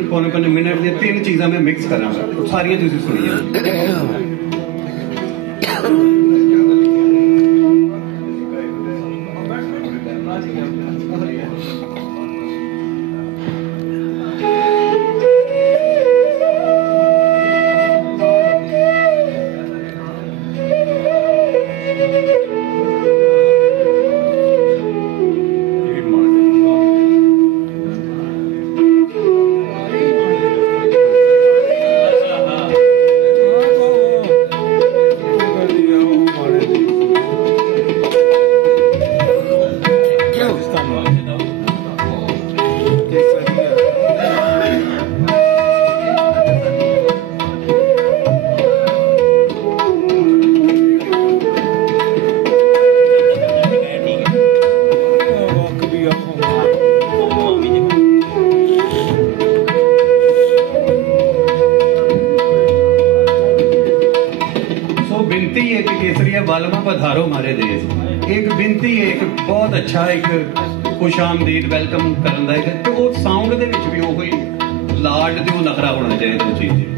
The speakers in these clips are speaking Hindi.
पौने मिनट दी 3 चीज़ां मैं मिक्स करांगा, सारियां तुसीं सुनिए। बालमा पधारो हमारे देश, एक बिनती है, एक बहुत अच्छा एक खुश आमदीद वेलकम करन दा एक ते वो साउंड दे विच भी ओही लाड ते वो नखरा होना चाहिए वो चीज।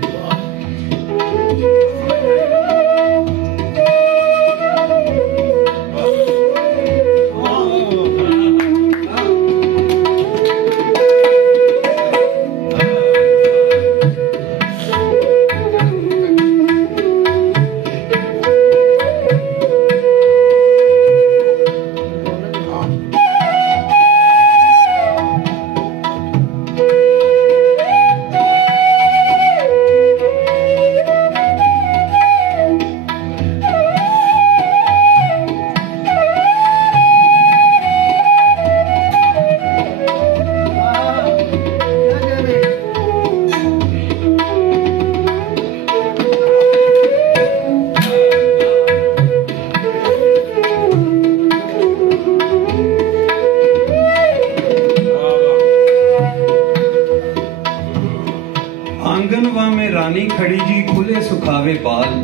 आंगनवा में रानी खड़ी जी खुले सुखावे बाल,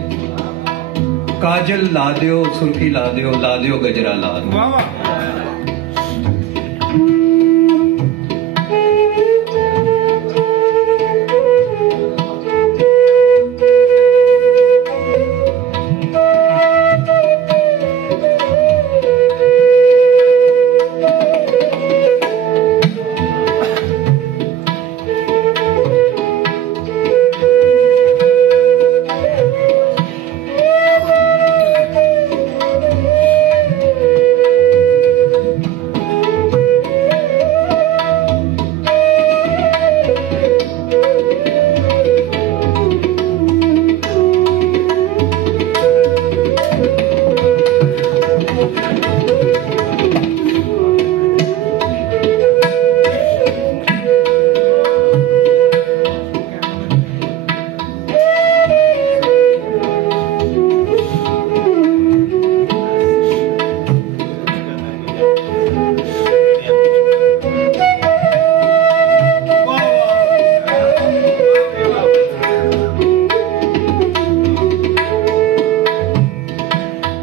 काजल ला दियो सुर्खी ला दियो गजरा लाल।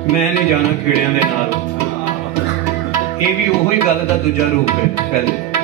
मैं नहीं जाना खेड़ियां दे नाल, ये भी ओही गल दा दूजा रूप है। पहले